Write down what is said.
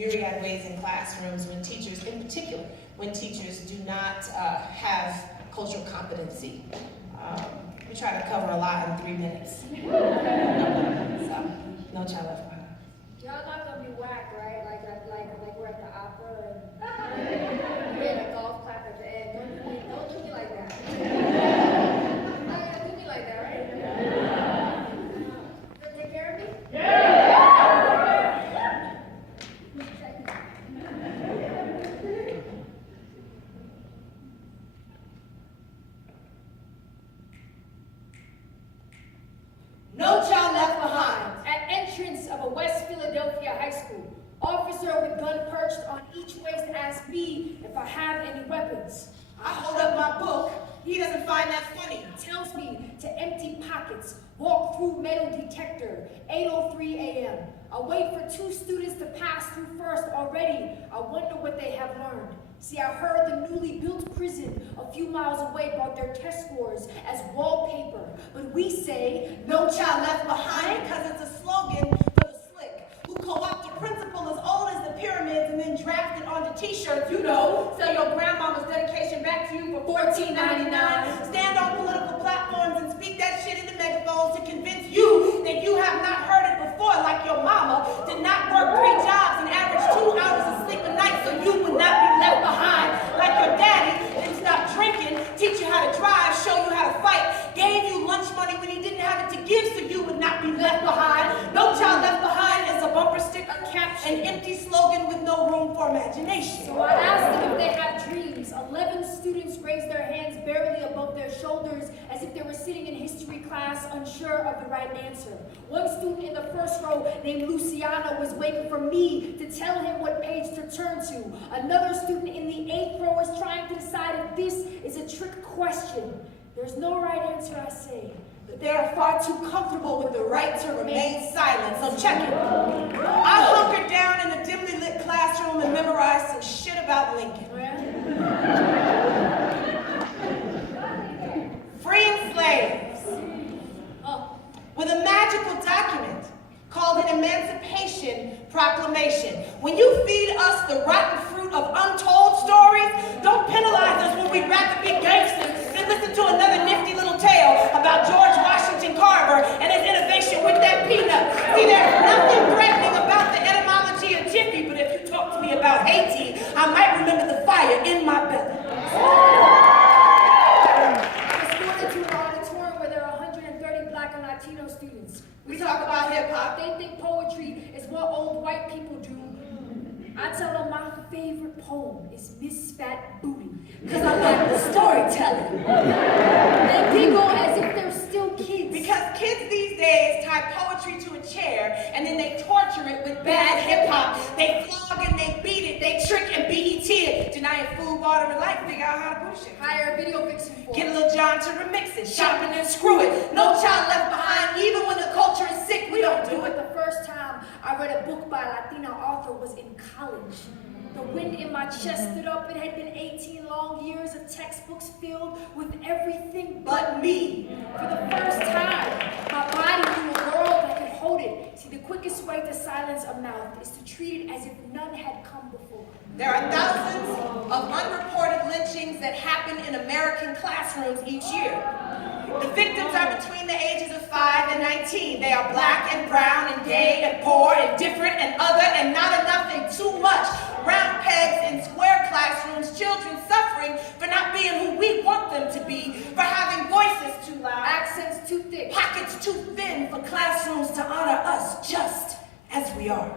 myriad ways in classrooms when teachers, in particular, when teachers do not have cultural competency. We try to cover a lot in 3 minutes. So, no child left behind. Y'all not gonna be whack, right? Like we're at the opera and we had a golf clap at the end. Don't do me like that. Do me like that, right? Gonna take care of me? Yeah! No child left behind. At entrance of a West Philadelphia high school, officer with gun perched on each waist asks me if I have any weapons. I hold up my book. He doesn't find that funny. Tells me to empty pockets, walk through metal detector, 8:03 a.m. I wait for 2 students to pass through first already. I wonder what they have learned. See, I heard the newly built prison a few miles away brought their test scores as wallpaper. But we say, No child left behind, because it's a slogan for the slick, who co-opt a principle as old as the pyramids and then draft it onto t-shirts, you know, sell your grandmama's dedication back to you for $14.99, stand on political platforms and speak that shit into megaphones to convince you that you have not heard it before, like your mama did not work 3 jobs and average 2 hours of sleep a night so you would not be left behind, like your daddy didn't stop drinking, teach you how to drive, show you how to fight, gave you lunch money when he didn't have it to give so you would not be left behind. No child left behind is a bumper sticker, caption, an empty slogan with no room for imagination. so I asked them if they have dreams. 11 students raised their hands barely above their shoulders as if they were sitting in history class unsure of the right answer. One student in the first row named Luciano was waiting for me to tell him what page to turn to. Another student in the 8th row is trying to decide if this is a trick question. There's no right answer, I say. But they are far too comfortable with the right to remain silent, so check it. I hunkered down in a dimly lit classroom and memorized some shit about Lincoln. Freeing slaves with a magical document called an Emancipation Proclamation. When you feed us the rotten fruit of untold stories, don't penalize us when we rap and be gangsters and listen to another nifty little tale about George Washington Carver and his innovation with that peanut. See, there's nothing threatening about the etymology of Jiffy, but if you talk to me about Haiti, I might remember the fire in my belly. Latino students. We talk about hip-hop. They think poetry is what old white people do. I tell them my favorite poem is Miss Fat Booty, because I like the storytelling. They giggle as if they're still kids. Because kids these days tie poetry to a chair and then they torture it with bad hip-hop. They flog and they beat it, they trick and BET it. Denying food, water, and life, figure out how to push it. Hire a video vixen for Get a Lil Jon to remix it, shop and then screw it. No child left behind, even when the culture is sick, we don't do it. The first time I read a book by a Latina author was in college. The wind in my chest stood up. It had been 18 long years of textbooks filled with everything but me. For the first time, my body knew a world that could hold it. See, the quickest way to silence a mouth is to treat it as if none had come before. There are thousands of unreported lynchings that happen in American classrooms each year. The victims are between the ages of 5 and 19. They are black and brown and gay and poor and different and other and not enough and too much. Round pegs in square classrooms, children suffering for not being who we want them to be, for having voices too loud, accents too thick, pockets too thin for classrooms to honor us just as we are.